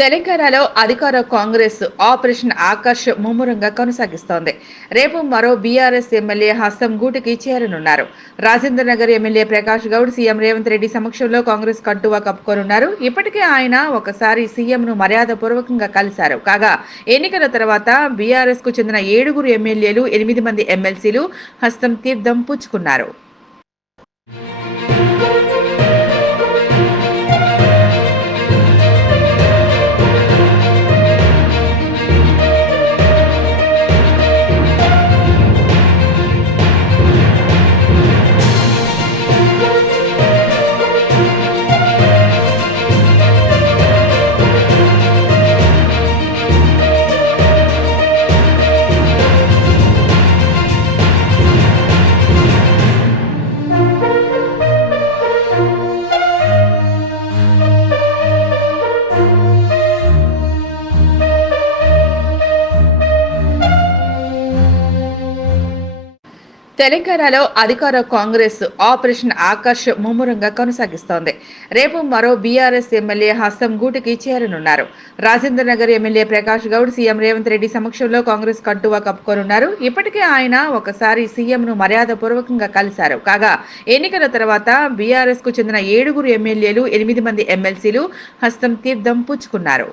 తెలంగాణలో అధికార కాంగ్రెస్ ఆపరేషన్ ఆకర్ష్ ముమ్మరంగా కొనసాగిస్తోంది. రేపు మరో బీఆర్ఎస్ ఎమ్మెల్యే హస్తం గూటికి చేరనున్నారు. రాజేంద్రనగర్ ఎమ్మెల్యే ప్రకాష్ గౌడ్ సీఎం రేవంత్ రెడ్డి సమక్షంలో కాంగ్రెస్ కండువా కప్పుకోనున్నారు. ఇప్పటికే ఆయన ఒకసారి సీఎంను మర్యాదపూర్వకంగా కలిశారు. కాగా ఎన్నికల తర్వాత బీఆర్ఎస్ కు చెందిన 7 ఎమ్మెల్యేలు, 8 మంది ఎమ్మెల్సీలు హస్తం తీర్థం పుచ్చుకున్నారు. తెలంగాణలో అధికార కాంగ్రెస్ ఆపరేషన్ ఆకర్ష్ ముమ్మరంగా కొనసాగిస్తోంది. రేపు మరో బీఆర్ఎస్ ఎమ్మెల్యే హస్తం గూటికి చేరనున్నారు. రాజేంద్రనగర్ ఎమ్మెల్యే ప్రకాష్ గౌడ్ సీఎం రేవంత్ రెడ్డి సమక్షంలో కాంగ్రెస్ కండువా కప్పుకోనున్నారు. ఇప్పటికే ఆయన ఒకసారి సీఎంను మర్యాదపూర్వకంగా కలిశారు. కాగా ఎన్నికల తర్వాత బీఆర్ఎస్ కు చెందిన 7 ఎమ్మెల్యేలు, 8 మంది ఎమ్మెల్సీలు హస్తం తీర్థం పుచ్చుకున్నారు.